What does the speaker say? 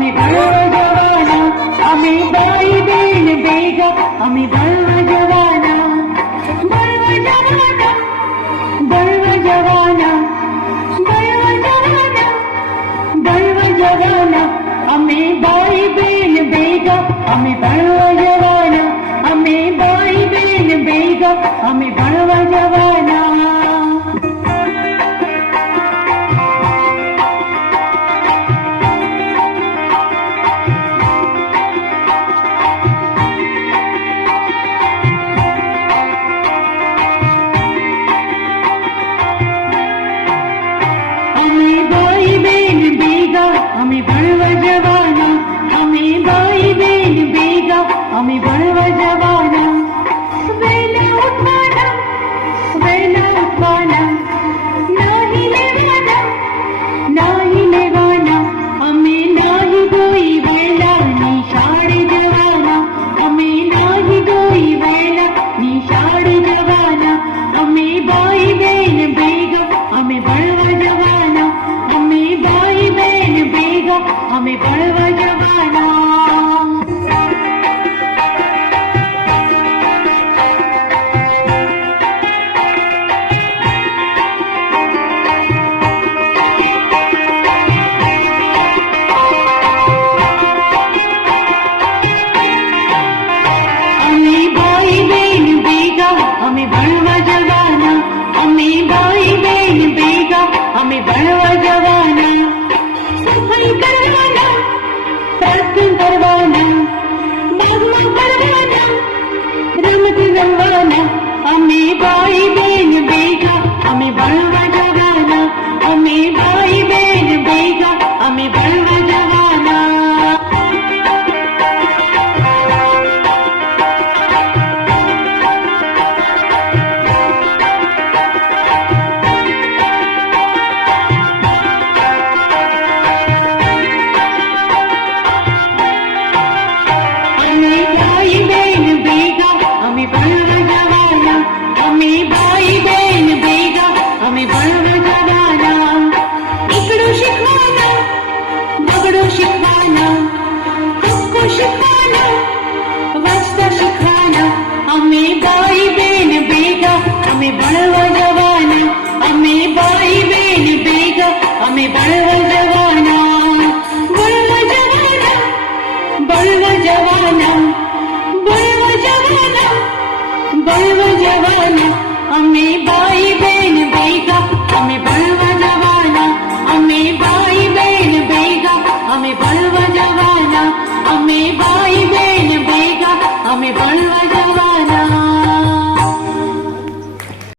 आम्ही बळव जवाना, आम्ही बाई बेन बेग, आम्ही बळव जवाना, बळव जवाना, बळव जवाना, बळव जवाना, बळव जवाना, आम्ही बाई बेन बेग, आम्ही बळव जवाना, आम्ही बाई बेन बेग, आम्ही बळव जवाना. आम्ही बाई बेन बेगा, आम्ही बळव जवाना, आम्ही बाई बेन बेगा, आम्ही बळव जवाना. वेला उठवाना, वेला उठवाना, नाही लेवाना, नाही लेवाना, आम्ही नाही गोई वेला निशाडी जवाना, आम्ही नाही गोई वेला निशाडी जवाना. आम्ही बाई बेन बेगा, आम्ही बळव जवाना, आम्ही बाई बेन बेगा, आम्ही बळव जवाना. आम्ही बाई बेन बेगा, आम्ही बळव जवाना, आम्ही बाई बेन बेगा, आम्ही बळव जवाना. सफाई करवाना, प्रार्थना करवाना, बागमा करवाना, रमत रंगवाना, आम्ही बाई बेन बेगा, आम्ही बळव जवाना, आम्ही बाई बेन बेगा, आम्ही बळव जवाना. आम्ही बाई बेन बेगा, आम्ही बळव जवाना, आम्ही बाई बेन बेगा, आम्ही बळव जवाना. इकडं शिकवाना, दगडं शिकवाना, हक्क शिकवाना, वाचता शिकवाना, आम्ही बाई बेन बेगा, आम्ही बळव जवाना, आम्ही बाई बेन बेगा, आम्ही बळव जवाना. बळव जवाना, बळव जवाना, बळव जवाना, बळव जवाना, आम्ही बाई बेन बेगा, आम्ही बळव जवाना, आम्ही बाई